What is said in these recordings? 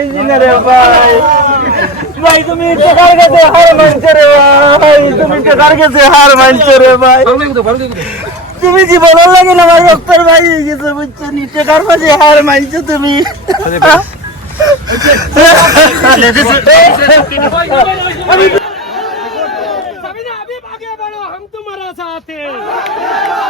পারিনি না রে ভাই ভাই তুমি টাকার কাছে হার মানছো রে ভাই তুমি টাকার কাছে হার মানছো রে ভাই তুমি জীবনের লাগে না আমার রক্তের ভাই হয়ে গেছে বুঝছো নি টাকার কাছে হার মানছো তুমি सबीना अभी आगे बढ़ो हम तुम्हारा साथ हैं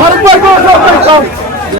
हर पर